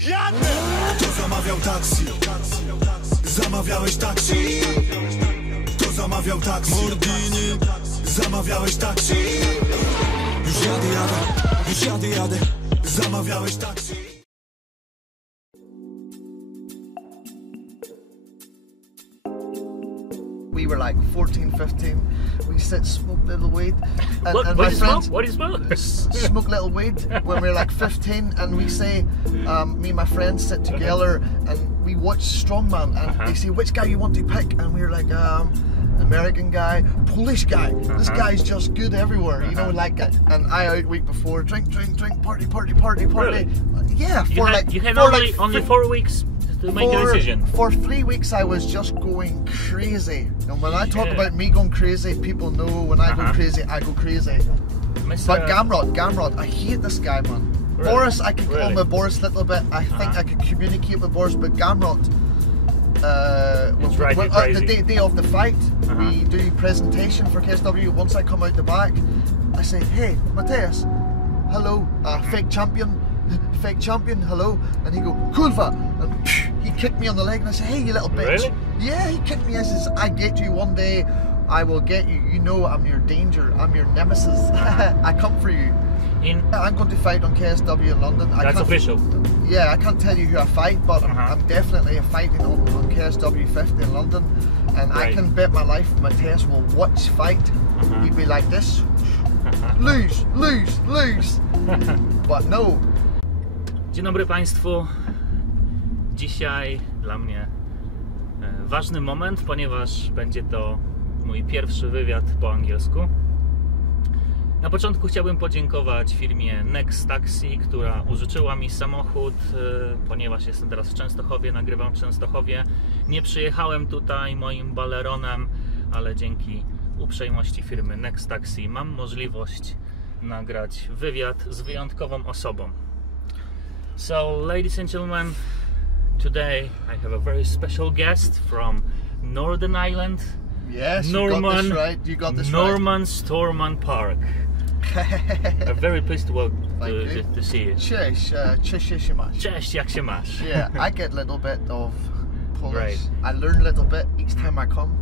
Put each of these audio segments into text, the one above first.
Kto zamawiał taksi? Zamawiałeś taksi? Kto zamawiał taksi? Mordini. Zamawiałeś taksi? Już jadę. Zamawiałeś taksi? We were like 14, 15. We said smoke little weed. And What do you smoke? Smoke little weed when we were like 15, and we say, me and my friends sit together and we watch Strongman, and they say, which guy you want to pick? And we're like, American guy, Polish guy. This guy's just good everywhere, you know, like. And I out week before, drink, party. Really? Yeah, you had only 4 weeks to make a decision. For 3 weeks I was just going crazy. And when I talk about me going crazy, people know when I go crazy, I go crazy. But Gamrod, I hate this guy, man. Really? Boris, I can call him Boris a little bit. I think I could communicate with Boris, but Gamrod, the day of the fight, we do presentation for KSW. Once I come out the back, I say, hey, Matthias, hello, fake champion, hello. And he go, Kulva, and he kicked me on the leg, and I said, hey, you little bitch. Really? Yeah, he kicked me. I says, I get you one day, I will get you. You know I'm your danger, I'm your nemesis. I come for you. I'm going to fight on KSW in London. That's official. Yeah, I can't tell you who I fight, but I'm definitely fighting on KSW 50 in London, and I can bet my life Matthias will watch fight. He'd be like this, lose. But no. Dzień dobry Państwu. Dzisiaj dla mnie ważny moment, ponieważ będzie to mój pierwszy wywiad po angielsku. Na początku chciałbym podziękować firmie Neks Taxi, która użyczyła mi samochód, ponieważ jestem teraz w Częstochowie, nagrywam w Częstochowie. Nie przyjechałem tutaj moim baleronem, ale dzięki uprzejmości firmy Neks Taxi mam możliwość nagrać wywiad z wyjątkową osobą. So, ladies and gentlemen, today I have a very special guest from Northern Ireland. Yes, you got this right. You got this Norman Parke. I'm very pleased to see you. Cześć, cześć się masz. Cześć, jak się masz? Yeah, I get a little bit of Polish. Right. I learn a little bit each time I come.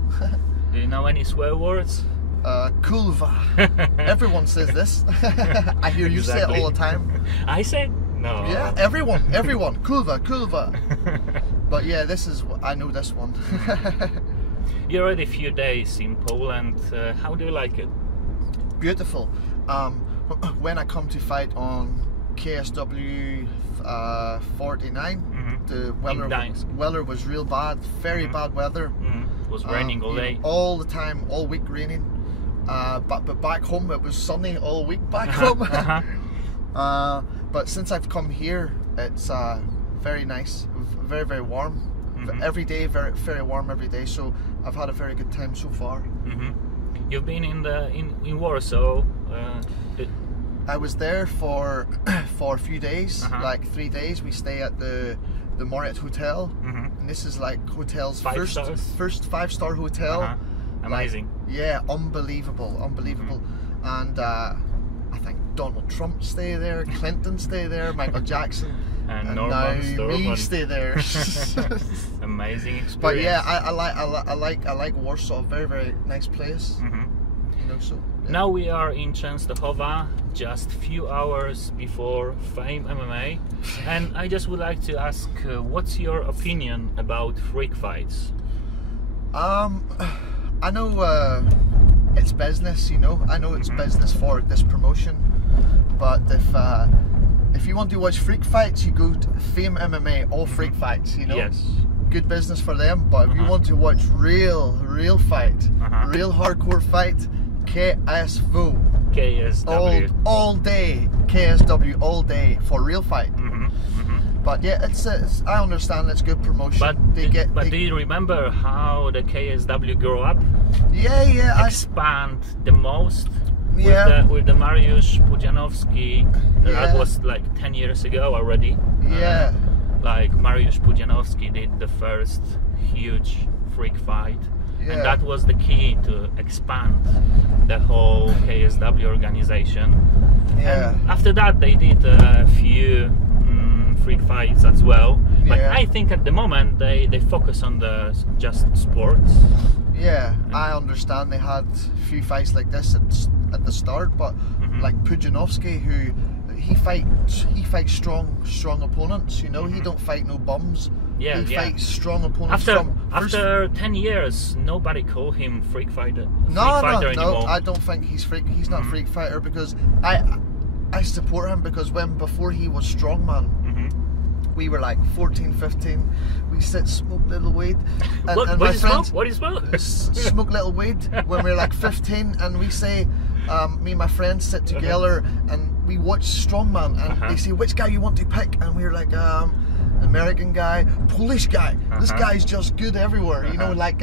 Do you know any swear words? Kulva. Everyone says this. I hear you say it all the time. I say? No. Yeah, everyone. Kulva. But yeah, I know this one. You're already a few days in Poland. How do you like it? Beautiful. When I come to fight on KSW 49, the weather was real bad, very bad weather. It was raining all day. All the time, all week raining. But back home it was sunny all week back home. But since I've come here, it's very nice, very, very warm. Every day, very, very warm every day. So I've had a very good time so far. You've been in Warsaw. I was there for a few days, like 3 days. We stay at the Marriott Hotel, and this is like hotel's first 5-star hotel. Amazing. Like, yeah, unbelievable. And I think Donald Trump stay there, Clinton stay there, Michael Jackson, and now me stay there. Amazing experience. But yeah, I like Warsaw. Very, very nice place. You know, so. Yeah. Now we are in Częstochowa, just few hours before Fame MMA, and I just would like to ask, what's your opinion about freak fights? I know it's business, you know. I know it's business for this promotion, but if you want to watch freak fights, you go to Fame MMA, all freak fights, you know. Yes. Good business for them, but if you want to watch real fight, real hardcore fight, KSW. All day, KSW all day for real fight. But yeah, it's I understand it's good promotion. But do you remember how the KSW grew up? Yeah. Expand the most. Yeah. With the Mariusz Pudzianowski. That was like 10 years ago already. Yeah. Like Mariusz Pudzianowski did the first huge freak fight. Yeah. And that was the key to expand the whole KSW organization. Yeah. And after that, they did a few freak fights as well. But Yeah. I think at the moment they focus on the just sports. Yeah, I understand they had a few fights like this at the start, but like Pudzianowski, who he fights strong opponents. You know, he don't fight no bums. Yeah, he yeah. fights strong opponents. After 10 years, nobody call him freak fighter. No, Anymore. I don't think he's freak. He's not freak fighter because I support him because before he was strongman, we were like 14, 15. We sit smoke little weed. And, What and do my you smoke? friends What do you smoke? smoke little weed when we were like 15, and we say, me and my friends sit together and we watch strongman, and they say, which guy you want to pick? And we're like, American guy, Polish guy. This guy's just good everywhere. You know, like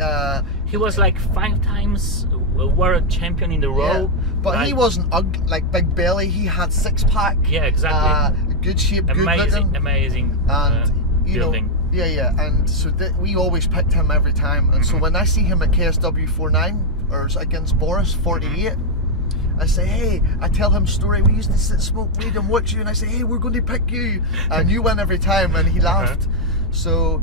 he was like 5 times world champion in the row. yeah, but like, he wasn't ugly, like big belly. He had 6-pack. Yeah, exactly. Good shape, good Amazing, looking, amazing. and you know, building. yeah, and so we always picked him every time. And so when I see him at KSW 49 or against Boris 48, I say, hey, I tell him story. We used to sit smoke weed and watch you, and I say, hey, we're going to pick you, and you win every time, and he laughed. So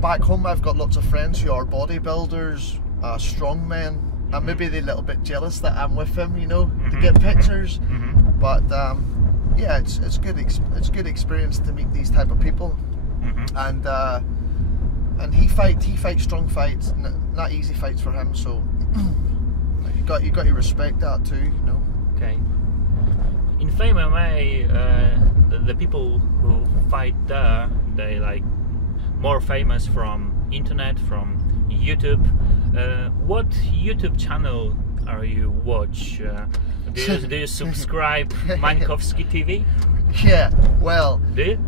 back home, I've got lots of friends who are bodybuilders, strongmen, and maybe they're a little bit jealous that I'm with him, you know, to get pictures. But yeah, it's good. It's good experience to meet these type of people, and he fights strong fights, not easy fights for him. So you got to respect that too, you know. Okay. In Fame MMA, the people who fight there, they like more famous from internet, from YouTube. What YouTube channel are you watch? Do you subscribe Mańkowski TV? Yeah, well. Do you?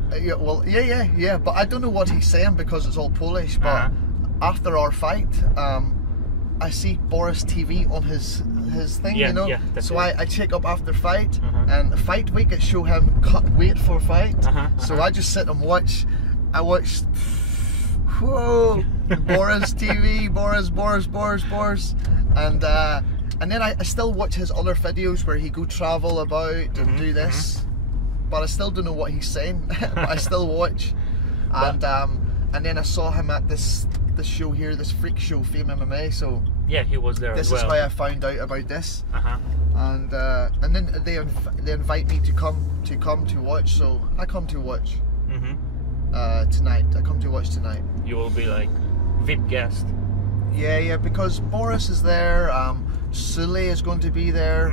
Yeah. But I don't know what he's saying because it's all Polish. But after our fight, I see Boris TV on his thing, you know. Yeah, so I check up after fight, and fight week it show him cut weight for fight. So I just sit and watch. I watch. Whoa, Boris TV, Boris, and then I still watch his other videos where he go travel about and do this, but I still don't know what he's saying. But I still watch, and then I saw him at this show here, this freak show, Fame MMA. So yeah, he was there. This as well. is how I found out about this, and then they invite me to come to watch. So I come to watch tonight. I come to watch tonight. You will be like VIP guest. Yeah, because Boris is there. Sule is going to be there.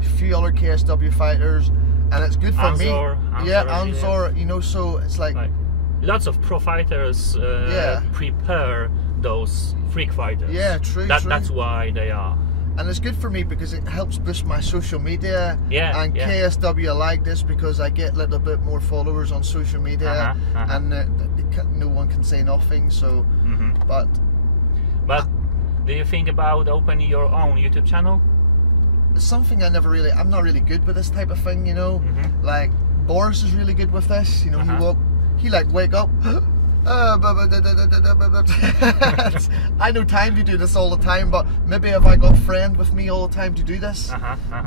A few other KSW fighters, and it's good for me. Anzor, you know. So it's like lots of pro fighters prepare those freak fighters. Yeah, true. That's why they are. And it's good for me because it helps boost my social media. And KSW, I like this because I get a little bit more followers on social media, and no one can say nothing. So, but do you think about opening your own YouTube channel? It's something I'm not really good with this type of thing, you know. Like Boris is really good with this, you know. He like wake up. I know time to do this all the time, but maybe if I got a friend with me all the time to do this,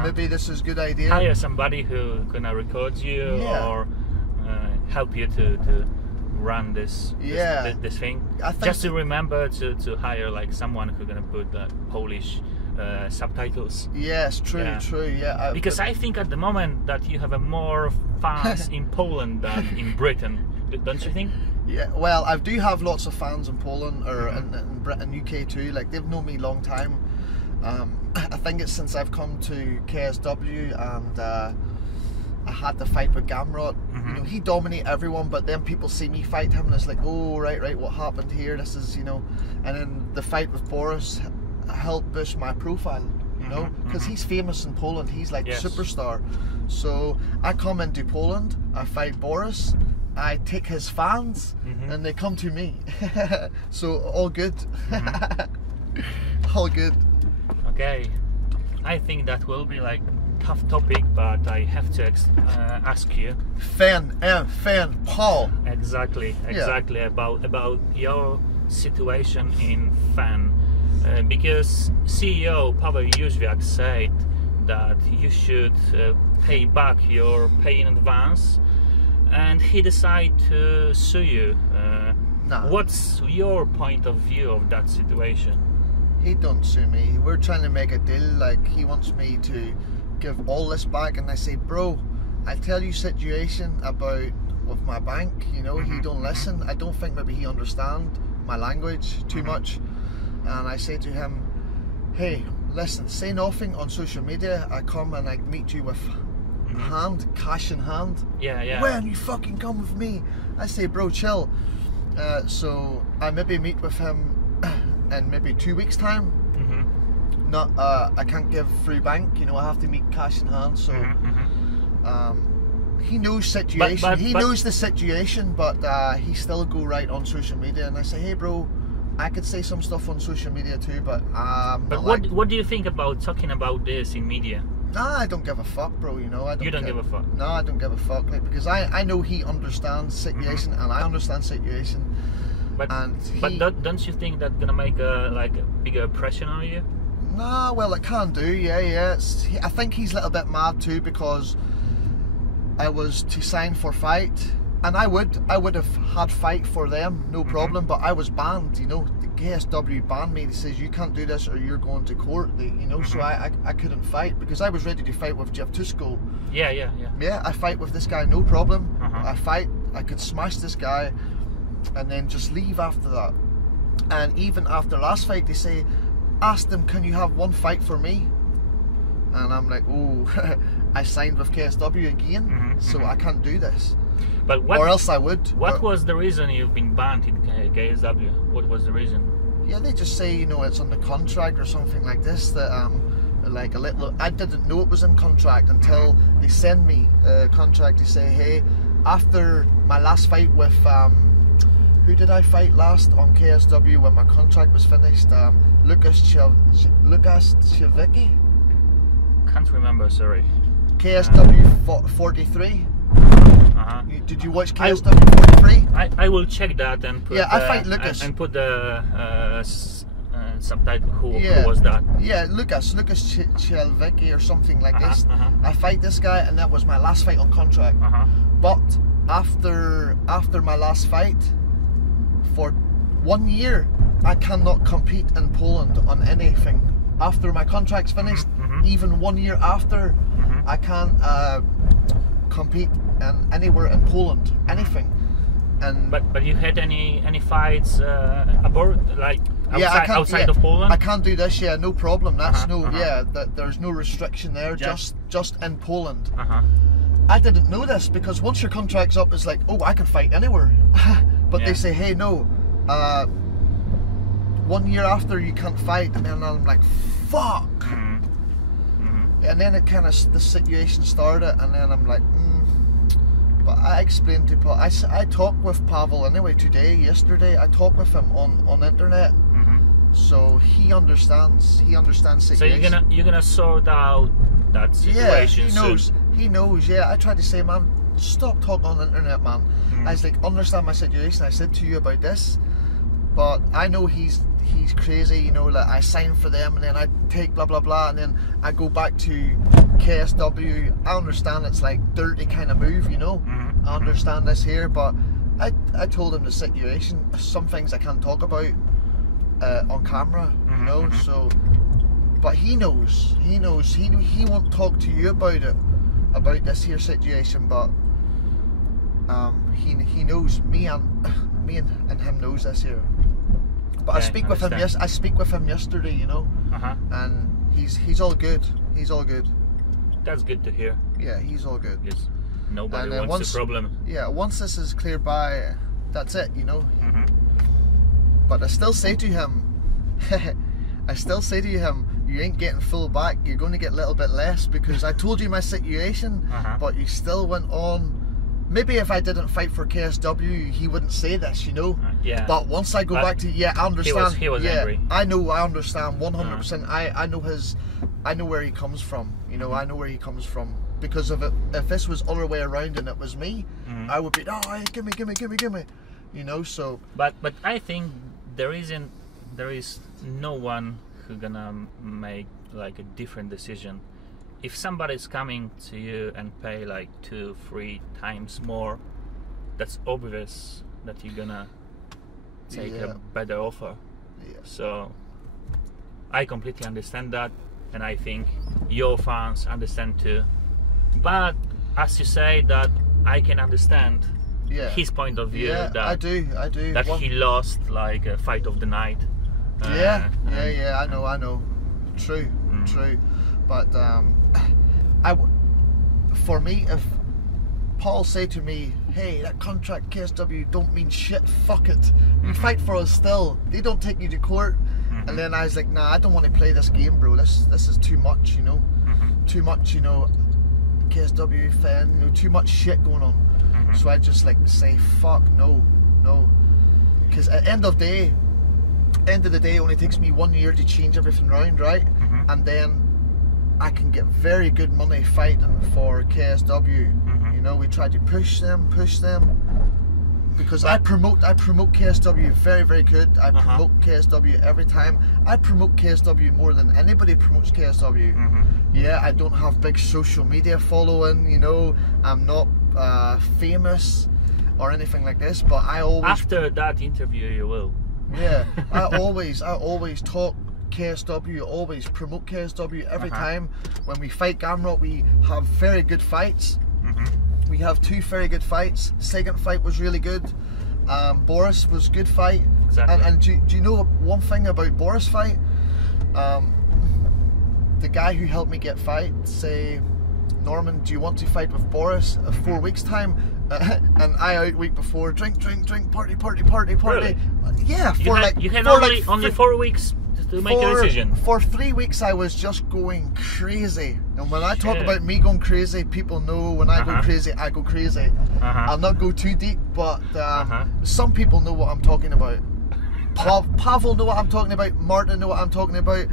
maybe this is a good idea. Hire somebody who gonna record you or help you to run this thing. Just to remember to hire like someone who's gonna put the Polish subtitles. Yes, true. Yeah. Because I think at the moment that you have a more fans in Poland than in Britain, don't you think? Yeah, well, I do have lots of fans in Poland or in Britain, UK too. Like they've known me a long time. I think it's since I've come to KSW and I had the fight with Gamrot. You know, he dominated everyone, but then people see me fight him and it's like, oh, right, what happened here? This is, you know. And then the fight with Boris helped boost my profile, you know, because he's famous in Poland. He's like a superstar. So I come into Poland, I fight Boris, I take his fans, and they come to me. So all good. All good. Okay, I think that will be like tough topic, but I have to ask you. Fan, Paul. Exactly about your situation in fan, because CEO Paweł Jóźwiak said that you should pay back your pay in advance, and he decided to sue you. Nah. What's your point of view of that situation? He don't sue me. We're trying to make a deal. Like, he wants me to give all this back, and I say, bro, I tell you situation about with my bank, you know, he don't listen. I don't think maybe he understand my language too much. And I say to him, hey, listen, say nothing on social media. I come and I meet you with cash in hand. Yeah. When you fucking come with me, I say, bro, chill. So I maybe meet with him in maybe 2 weeks time. Not I can't give through bank, you know, I have to meet cash in hand. So he knows situation. He knows the situation, but he still go right on social media. And I say, hey bro, I could say some stuff on social media too, but what do you think about talking about this in media? Nah, I don't give a fuck, bro. You know, I don't. You don't give a fuck. No, I don't give a fuck, like, because I know he understands situation, and I understand situation. But don't you think that's gonna make a bigger impression on you? Nah, well, it can do. Yeah. I think he's a little bit mad too, because I was to sign for fight, and I would have had fight for them, no problem. But I was banned. You know, the KSW banned me. He says you can't do this or you're going to court. You know, so I couldn't fight because I was ready to fight with Jeff Tusko. Yeah. Yeah, I fight with this guy, no problem. I fight. I could smash this guy, and then just leave after that. And even after last fight, they say, ask them, can you have one fight for me? And I'm like, oh, I signed with KSW again, so I can't do this. But or else I would. What was the reason you've been banned in KSW? What was the reason? Yeah, they just say, you know, it's on the contract or something like this, that like a little. I didn't know it was in contract until they send me a contract. They say, hey, after my last fight with who did I fight last on KSW when my contract was finished? Lucas Chevicki? Can't remember, sorry. KSW 43. Did you watch KSW 43? I will check that and put, I fight Lucas and put the subtitle. Who was that? Yeah, Lucas Chevicki or something like this. I fight this guy, and that was my last fight on contract. But after my last fight, for 1 year, I cannot compete in Poland on anything. After my contract's finished, even 1 year after, I can't compete anywhere in Poland, anything. And but you had any fights abroad, like outside of Poland? I can't do this. Yeah, no problem. That's there's no restriction there. Just in Poland. I didn't know this, because once your contract's up, it's like, oh, I can fight anywhere. But they say, hey, no, 1 year after you can't fight, and then I'm like, fuck. And then it kind of, the situation started, and then I'm like, But I explained to Paul, I talked with Pavel anyway yesterday, I talked with him on internet. So he understands situation. So you're gonna sort out that situation. Yeah, he knows, yeah. I tried to say, man, stop talking on the internet, man. I was like, understand my situation. I said to you about this, but I know he's crazy, you know, like I sign for them and then I take blah blah blah and then I go back to KSW. I understand it's like dirty kind of move, you know. I understand this here, but I told him the situation. Some things I can't talk about on camera, you know. So, but he knows. He won't talk to you about it, about this here situation, but he knows me and him knows this here. But I speak with him. Yes, I speak with him yesterday, you know, and he's all good. He's all good. That's good to hear. Yeah, he's all good. Yes, nobody wants a problem. Yeah, once this is cleared by, that's it, you know. But I still say to him, you ain't getting full back. You're going to get a little bit less, because I told you my situation, but you still went on. Maybe if I didn't fight for KSW, he wouldn't say this, you know. But once I go back to, I understand. He was angry. I understand 100%. I know where he comes from. You know, I know where he comes from because of it. If this was other way around and it was me, I would be, oh, give me. You know, so. But I think there is no one who gonna make like a different decision. If somebody's coming to you and pay like 2-3 times more that's obvious that you're gonna take Yeah. a better offer. Yeah. So I completely understand that, and I think your fans understand too. But as you say, that I can understand Yeah. his point of view. Yeah, that I do. that he lost like a fight of the night. Yeah, I know. True. But for me, if Paul say to me, "Hey, that contract KSW don't mean shit. Fuck it. You fight for us still. They don't take you to court." And then I was like, "Nah, I don't want to play this game, bro. This is too much, you know. Too much, you know. KSW fan, you know, too much shit going on." So I just like say, "Fuck no." Because at the end of the day, it only takes me 1 year to change everything around, right? And then I can get very good money fighting for KSW. You know, we try to push them, because I promote KSW very, very good. I promote KSW every time. I promote KSW more than anybody promotes KSW. Yeah, I don't have big social media following, you know, I'm not famous or anything like this, but I always... After that interview you will. Yeah, I always talk KSW, always promote KSW every time. When we fight Gamrot, we have very good fights. We have 2 very good fights. Second fight was really good. Boris was good fight. Exactly. And do you know one thing about Boris fight? The guy who helped me get fight say, "Norman, do you want to fight with Boris in 4 weeks time?" And I out week before, drink, party. Really? Yeah, You had only 4 weeks to make a decision. For 3 weeks I was just going crazy. And when I talk about me going crazy, people know when I go crazy, I go crazy. I'll not go too deep, but some people know what I'm talking about. Pavel know what I'm talking about, Martin know what I'm talking about,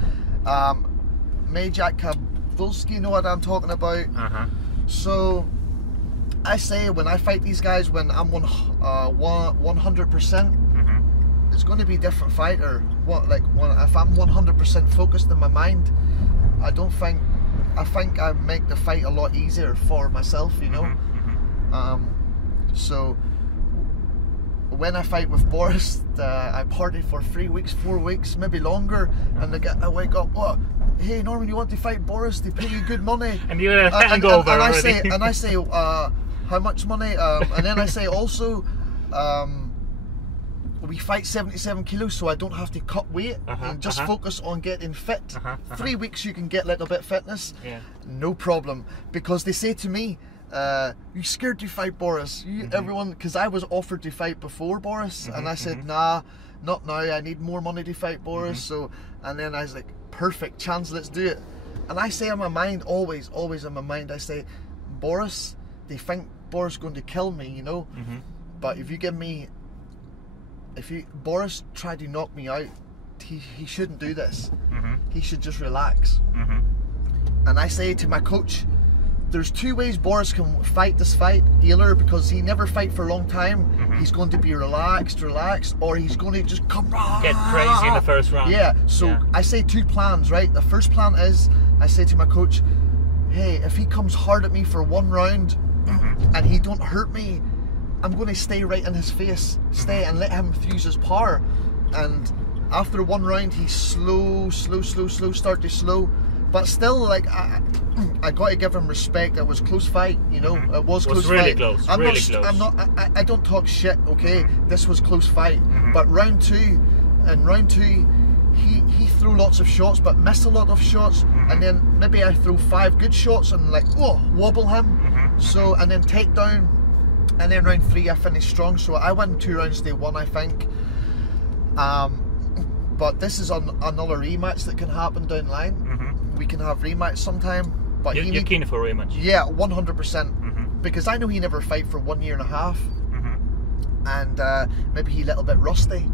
Majak Kabulski know what I'm talking about. So I say when I fight these guys, when I'm 100%, it's going to be a different fighter. If I'm 100% focused in my mind, I think I make the fight a lot easier for myself, you know. So when I fight with Boris, I party for 3 weeks, 4 weeks, maybe longer, and I wake up, "What? Hey Norman, you want to fight Boris? They pay you good money." And you're a hangover already. I say, "How much money?" And then I say also, we fight 77 kilos, so I don't have to cut weight and just focus on getting fit. 3 weeks you can get a little bit fitness, no problem. Because they say to me, "You scared to fight Boris?" Everyone, because I was offered to fight before Boris, and I said, "Nah, not now. I need more money to fight Boris." So, and then I was like, "Perfect chance, let's do it." And I say in my mind, always in my mind, I say, "Boris, they think Boris is going to kill me, you know. But if you give me, Boris tried to knock me out, he shouldn't do this. He should just relax." And I say to my coach, there's 2 ways Boris can fight this fight, either because he never fight for a long time, he's going to be relaxed, or he's going to just come get crazy in the first round. Yeah, so I say 2 plans, right? The first plan is, I say to my coach, "Hey, if he comes hard at me for 1 round and he don't hurt me, I'm going to stay right in his face, stay and let him use his power." And after 1 round, he slow, start to slow. But still, like, I got to give him respect. It was close fight, you know. It was close really fight. Close. I don't talk shit, okay? This was close fight. But round 2, he threw lots of shots, but missed a lot of shots. And then maybe I threw 5 good shots and like, wobble him. So, and then take down. And then round 3 I finished strong, so I won 2 rounds to 1, I think. But this is on another rematch that can happen down the line. We can have rematch sometime. But you're keen for a rematch? Yeah, 100%. Because I know he never fight for 1.5 years. And maybe he a little bit rusty.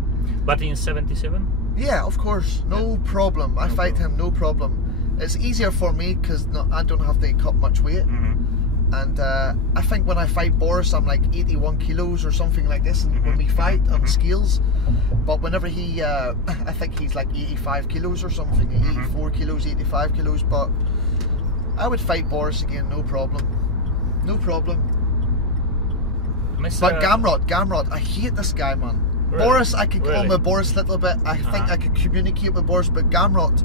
But in 77? Yeah, of course, no problem. I fight him, no problem. It's easier for me because I don't have to cut much weight. And I think when I fight Boris, I'm like 81 kilos or something like this when we fight on scales. But whenever he, I think he's like 85 kilos or something, 84 kilos, 85 kilos. But I would fight Boris again, no problem. No problem. But Gamrot, I hate this guy, man. Really? Boris, I could get on with Boris a little bit. I think I could communicate with Boris, but Gamrot,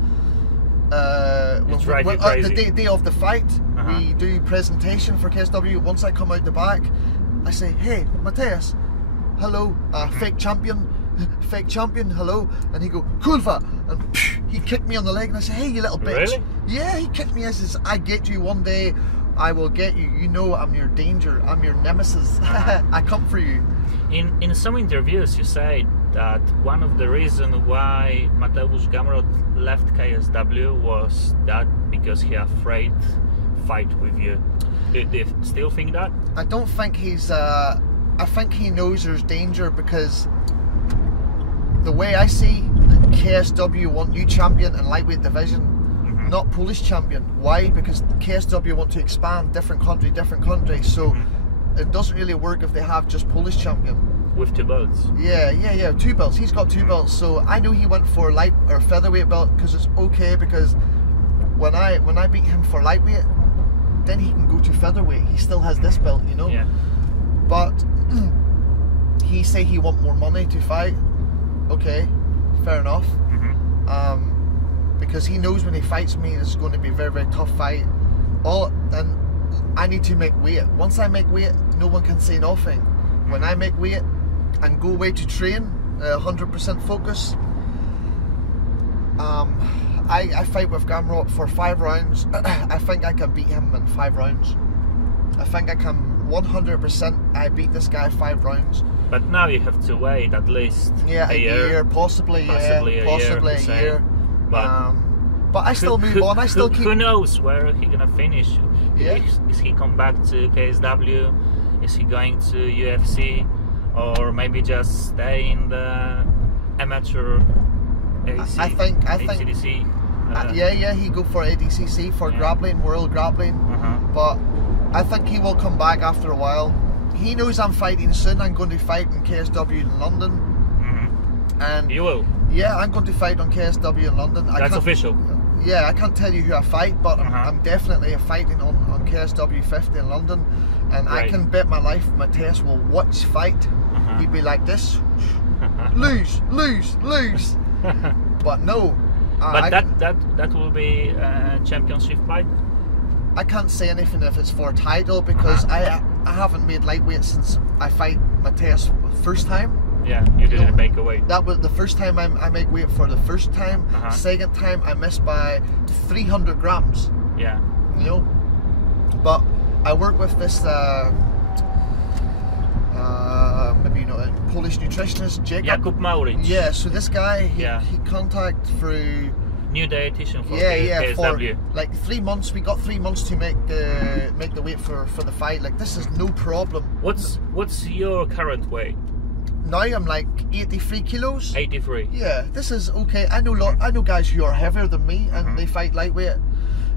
the day of the fight, we do presentation for KSW. Once I come out the back, I say, hey, Matthias, hello, fake champion, hello. And he go, Kulva, and he kicked me on the leg, and I say, hey, you little bitch. Really? Yeah, he kicked me. I says, I get you one day, I will get you. You know I'm your danger, I'm your nemesis. I come for you. In some interviews you say that one of the reasons why Mateusz Gamrot left KSW was that because he afraid fight with you. Do you still think that? I don't think he's I think he knows there's danger, because the way I see KSW want new champion in lightweight division, not Polish champion. Why? Because KSW want to expand different country, so it doesn't really work if they have just Polish champion. With 2 belts. Yeah, 2 belts. He's got 2 belts, so I know he went for light or featherweight belt because it's okay. Because when I beat him for lightweight, then he can go to featherweight. He still has this belt, you know. Yeah. But he say he want more money to fight. Okay, fair enough. Because he knows when he fights me, it's going to be a very, very tough fight. And I need to make weight. Once I make weight, no one can say nothing. When I make weight and go away to train, 100% focus, I fight with Gamrot for 5 rounds. I think I can beat him in 5 rounds. I think I can 100%. I beat this guy 5 rounds. But now you have to wait at least a year, possibly a year. But I still move on. I still keep. Who knows where he gonna finish? Yeah. Is he come back to KSW? Is he going to UFC? Or maybe just stay in the amateur ADC? I think. ACDC? He go for ADCC for grappling, world grappling. But I think he will come back after a while. He knows I'm fighting soon. I'm going to fight in KSW in London. And you will? Yeah, I'm going to fight on KSW in London. That's official? Yeah, I can't tell you who I fight, but I'm definitely fighting on KSW 50 in London. And I can bet my life Matthias will watch fight. He'd be like this. Lose. But no. But that will be a championship fight? I can't say anything if it's for a title, because I haven't made lightweight since I fight Matthias first time. Yeah, you didn't make a weight. That was the first time I make weight for the first time. Second time I missed by 300 grams. Yeah. You know? But I work with this maybe you know, a Polish nutritionist, Jakub Mauric. Yeah, so this guy, he contact through new dietitian for KSW. For like 3 months. We got 3 months to make the weight for the fight. Like, this is no problem. What's your current weight? Now I'm like 83 kilos. 83. Yeah, this is okay. I know guys who are heavier than me and they fight lightweight,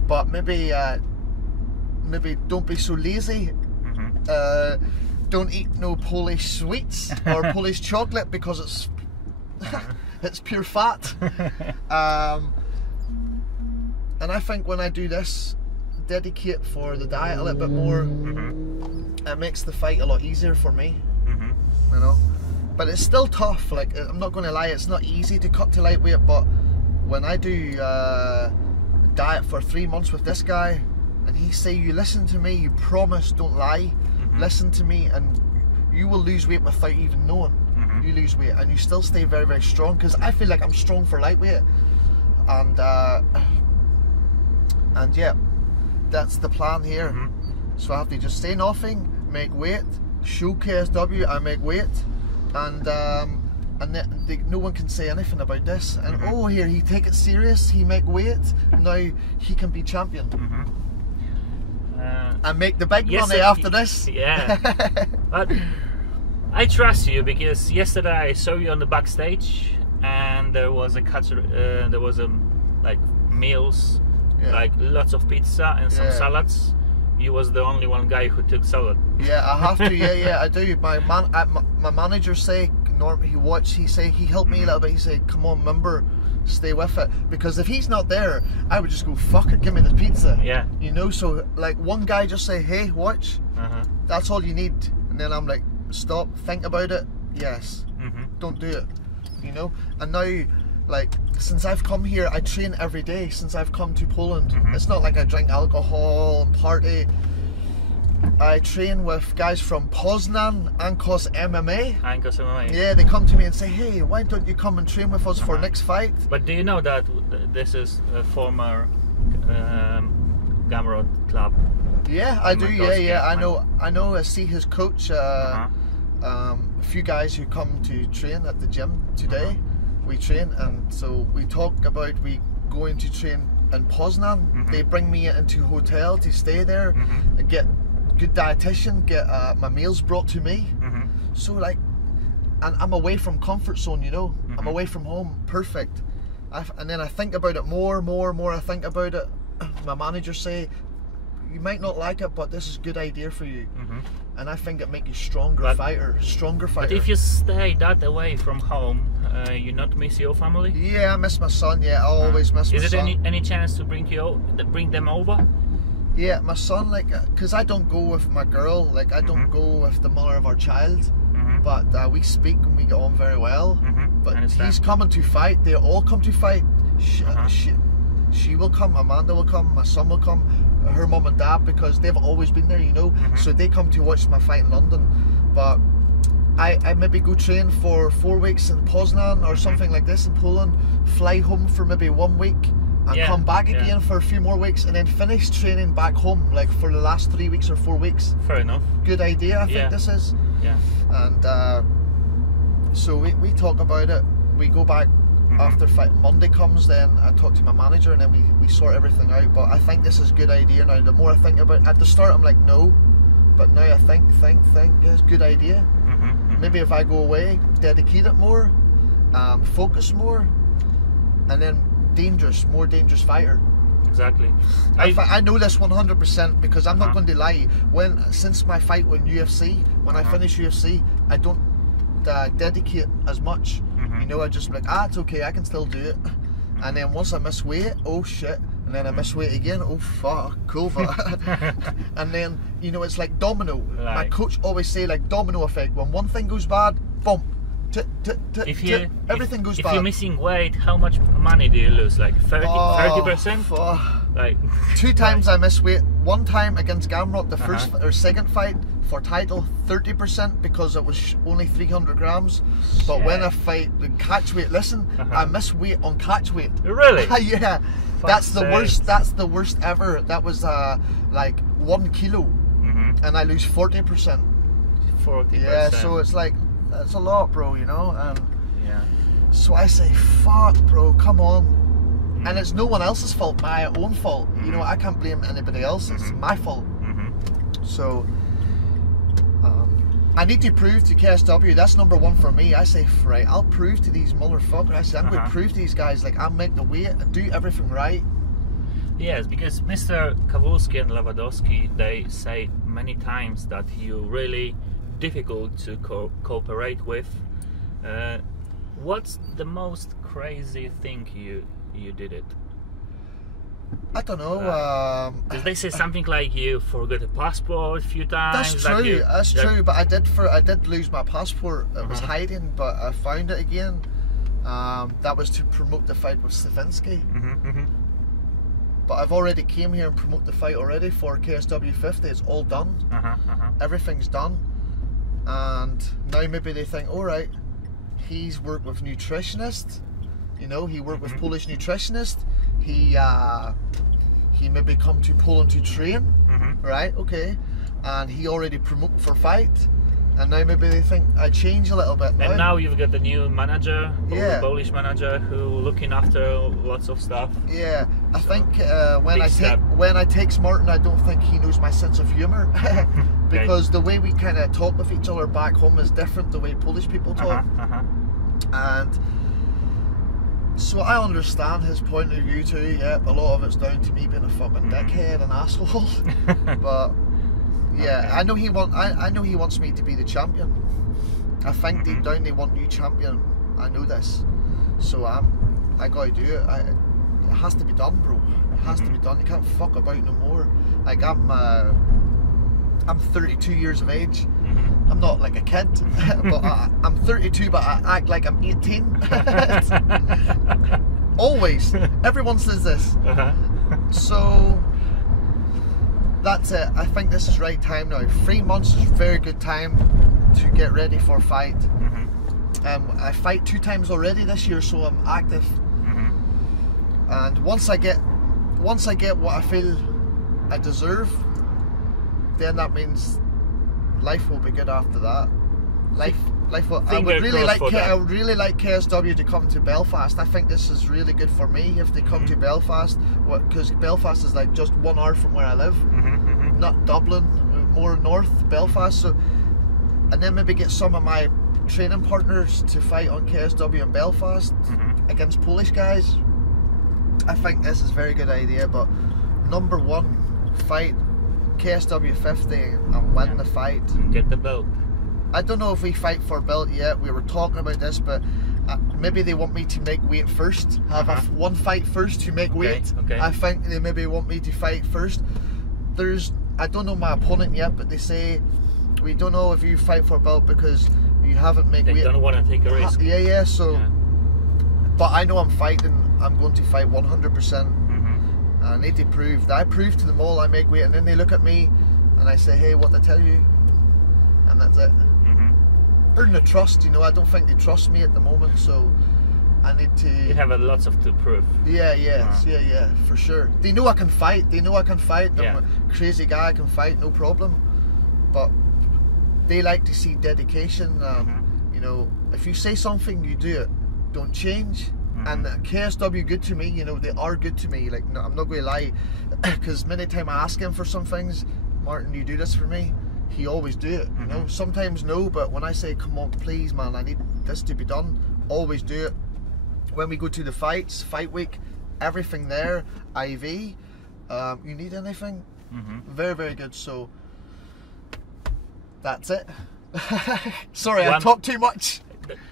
but maybe don't be so lazy. Don't eat no Polish sweets or Polish chocolate, because it's it's pure fat. And I think when I do this, dedicate for the diet a little bit more, it makes the fight a lot easier for me. You know, but it's still tough. Like, I'm not going to lie, it's not easy to cut to lightweight. But when I do diet for 3 months with this guy, and he say, you listen to me, you promise, don't lie, listen to me, and you will lose weight without even knowing. You lose weight and you still stay very, very strong, because I feel like I'm strong for lightweight. And yeah, that's the plan here. So I have to just say nothing, make weight, show KSW I make weight, and no one can say anything about this. And oh, here he take it serious, he make weight, now he can be champion. And make the big money after this. Yeah. But I trust you, because yesterday I saw you on the backstage, and there was like meals, like lots of pizza and some salads. You was the only one guy who took salad. Yeah, I have to. Yeah, I do. My manager say, Norm, he say he helped me a little bit. He said, come on, member, stay with it, because if he's not there, I would just go, fuck it, give me the pizza. Yeah. You know, so like one guy just say, hey, watch. That's all you need. And then I'm like, stop, think about it. Yes, don't do it. You know. And now, like, since I've come here, I train every day. Since I've come to Poland, it's not like I drink alcohol and party. I train with guys from Poznan, Ankos MMA. Ankos MMA. Yeah, they come to me and say, hey, why don't you come and train with us for next fight? But do you know that this is a former Gamrot club? Yeah, I do. Yeah. I know. I see his coach. A few guys who come to train at the gym today. We train, and so we talk about we going to train in Poznan. They bring me into a hotel to stay there, and get good dietitian, get my meals brought to me. So like, and I'm away from comfort zone, you know. I'm away from home, perfect. And then I think about it more. I think about it. My manager say, you might not like it, but this is a good idea for you. And I think it makes you stronger fighter. But if you stay that away from home, you not miss your family? Yeah, I miss my son. Yeah, I always miss my son. Is it any chance to bring them over? Yeah, my son, like, because I don't go with my girl, like, I don't go with the mother of our child, but we speak and we get on very well. But he's coming to fight, they all come to fight. She will come, Amanda will come, my son will come, her mum and dad, because they've always been there, you know, so they come to watch my fight in London. But I maybe go train for 4 weeks in Poznan or something like this in Poland, fly home for maybe 1 week, and come back again for a few more weeks, and then finish training back home, like for the last 3 weeks or 4 weeks. Fair enough. Good idea, I think this is. Yeah. And so we talk about it. We go back after fight. Monday comes, then I talk to my manager, and then we sort everything out. But I think this is a good idea now. The more I think about it, at the start I'm like, no. But now I think, yeah, it's a good idea. Maybe if I go away, dedicate it more, focus more, and then more dangerous fighter. Exactly. I know this 100% because I'm not going to lie. Since my fight with UFC, when I finish UFC, I don't dedicate as much. You know, I just like, it's okay, I can still do it. And then once I miss weight, oh shit. And then I miss weight again, oh fuck, cool. And then, you know, it's like domino. Right. My coach always say, like, domino effect. When one thing goes bad, boom. Everything goes bad. If you're missing weight, how much money do you lose? Like 30%? Like 2 times I missed weight. 1 time against Gamrot, the first or second fight for title, 30% because it was only 300 grams. But when I fight the catch weight, listen, I miss weight on catch weight. Really? Yeah. That's the worst. That's the worst ever. That was like 1 kilo, and I lose 40%. 40%. Yeah. So it's like, that's a lot, bro, you know. And so I say, fuck, bro, come on. And it's no one else's fault, my own fault. You know, I can't blame anybody else. It's my fault. So I need to prove to KSW, that's number 1 for me. I say, right, I'll prove to these motherfuckers. I say, I'm going to prove to these guys, like, I'll make the weight and do everything right. Yes, because Mr. Kawulski and Lewandowski, they say many times that you're really difficult to cooperate with. What's the most crazy thing you did it? I don't know. Did they say something like you forgot a passport a few times? That's true. That's true. But I did lose my passport. It was hiding, but I found it again. That was to promote the fight with Slavinsky. But I've already came here and promote the fight already for KSW 50. It's all done. Everything's done. And now maybe they think, all right, he's worked with nutritionists. You know, he worked with Polish nutritionists. He maybe come to Poland to train, right? Okay, and he already promoted for fight, and now maybe they think I change a little bit. And now you've got the new manager, Polish manager, who looking after lots of stuff. Yeah, I think when I take Martin, I don't think he knows my sense of humour, because the way we kind of talk with each other back home is different the way Polish people talk, and. So I understand his point of view too. Yeah, a lot of it's down to me being a fucking dickhead and asshole. But yeah, I know he wants me to be the champion. I think deep down they want you champion. I know this. So I gotta do it. It has to be done, bro. It has to be done. You can't fuck about no more. Like I'm 32 years of age, I'm not like a kid, but I'm 32, but I act like I'm 18. Always. Everyone says this. So that's it. I think this is right time now. 3 months is very good time to get ready for a fight. I fight 2 times already this year, so I'm active. And once I get what I feel I deserve, then that means life will be good after that. Life will. I would really like KSW to come to Belfast. I think this is really good for me if they come to Belfast, because Belfast is like just 1 hour from where I live, not Dublin, more north Belfast. So, and then maybe get some of my training partners to fight on KSW in Belfast against Polish guys. I think this is a very good idea. But number 1, fight KSW 50 and win the fight. Get the belt. I don't know if we fight for a belt yet. We were talking about this, but maybe they want me to make weight first. Have one fight first to make weight. I think they maybe want me to fight first. I don't know my opponent yet, but they say we don't know if you fight for a belt because you haven't made weight. They don't want to take a risk. So, but I know I'm fighting. I'm going to fight 100%. I need to prove that. I prove to them all I make weight, and then they look at me and I say, hey, what did I tell you? And that's it. Earn the trust, you know. I don't think they trust me at the moment, so I need to. You have lots of to prove. Yeah, for sure. They know I can fight. They know I can fight. I'm a crazy guy. I can fight, no problem. But they like to see dedication. You know, if you say something, you do it. Don't change. And KSW good to me, you know, they are good to me. Like, no, I'm not going to lie, because many times I ask him for some things, Martin, you do this for me? He always do it, you know. Sometimes no, but when I say, come on, please, man, I need this to be done, always do it. When we go to the fights, fight week, everything there, IV, you need anything? Very, very good. So that's it. Sorry, I talk too much.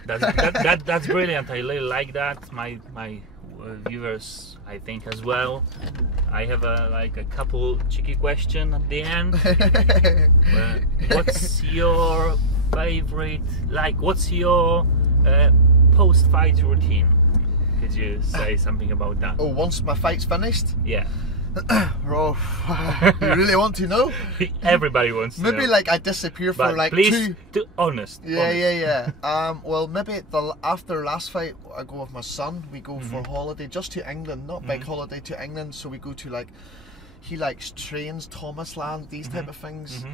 That's brilliant. I really like that. My viewers, I think, as well. I have a couple cheeky question at the end. What's your favorite? What's your post-fight routine? Could you say something about that? Oh, once my fight's finished? Yeah. Bro, you really want to know? Everybody wants to know. Maybe I disappear for please, honest. Well, maybe after last fight I go with my son. We go for holiday just to England, not big holiday, to England. So we go to he likes trains, Thomas Land, these type of things.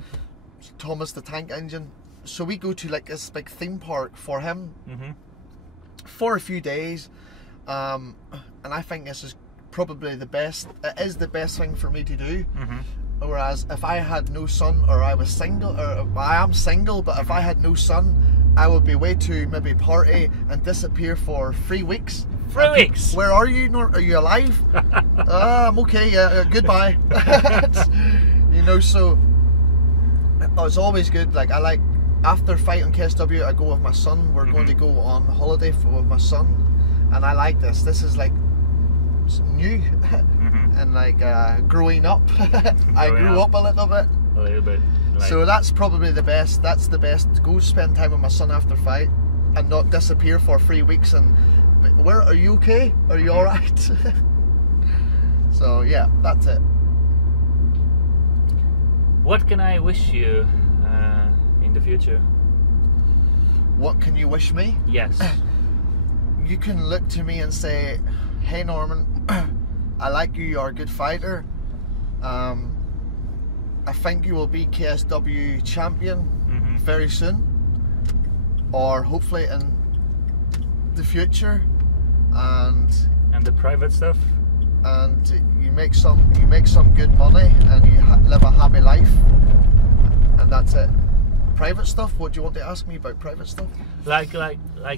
Thomas the Tank Engine. So we go to this big theme park for him for a few days, and I think this is probably the best. It is the best thing for me to do. Whereas if I had no son, or I was single, or I am single, but if I had no son, I would be way to maybe party and disappear for 3 weeks. 3 weeks? Where are you? Are you alive? I'm okay, yeah, goodbye. You know, so it's always good. I like, after fighting KSW, I go with my son. We're going to go on holiday with my son, and I like this. This is new and growing up. I grew up a little bit. A little bit. So that's probably the best. That's the best. Go spend time with my son after fight, and not disappear for 3 weeks. And where are you? Okay? Are you all right? So yeah, that's it. What can I wish you in the future? What can you wish me? Yes. You can look to me and say, hey Norman, I like you, you're a good fighter. I think you will be KSW champion very soon, or hopefully in the future, and the private stuff, and you make some good money, and you live a happy life, and that's it. Private stuff? What do you want to ask me about private stuff? Like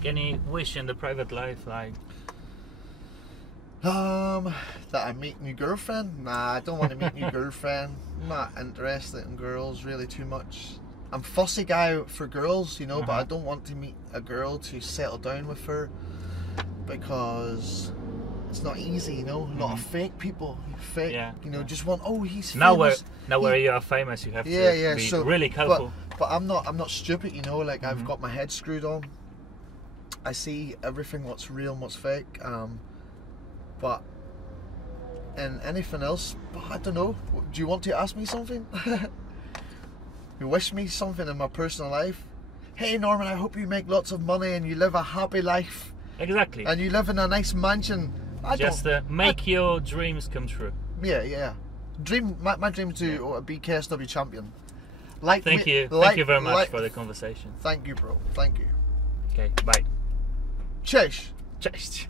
any wish in the private life, that I meet a new girlfriend? Nah, I don't want to meet a new girlfriend. I'm not interested in girls really too much. I'm a fussy guy for girls, you know, but I don't want to meet a girl to settle down with her, because it's not easy, you know. A lot of fake people, you know, just want, oh, he's famous. Now where you are famous, you have to be really careful. But I'm not stupid, you know. Like I've got my head screwed on. I see everything what's real and what's fake. But in anything else, I don't know. Do you want to ask me something? You wish me something in my personal life? Hey Norman, I hope you make lots of money and you live a happy life. Exactly. And you live in a nice mansion. Just make your dreams come true. Yeah. My dream to be KSW champion. Thank you very much for the conversation. Thank you, bro. Thank you. Okay, bye. Cześć. Cześć.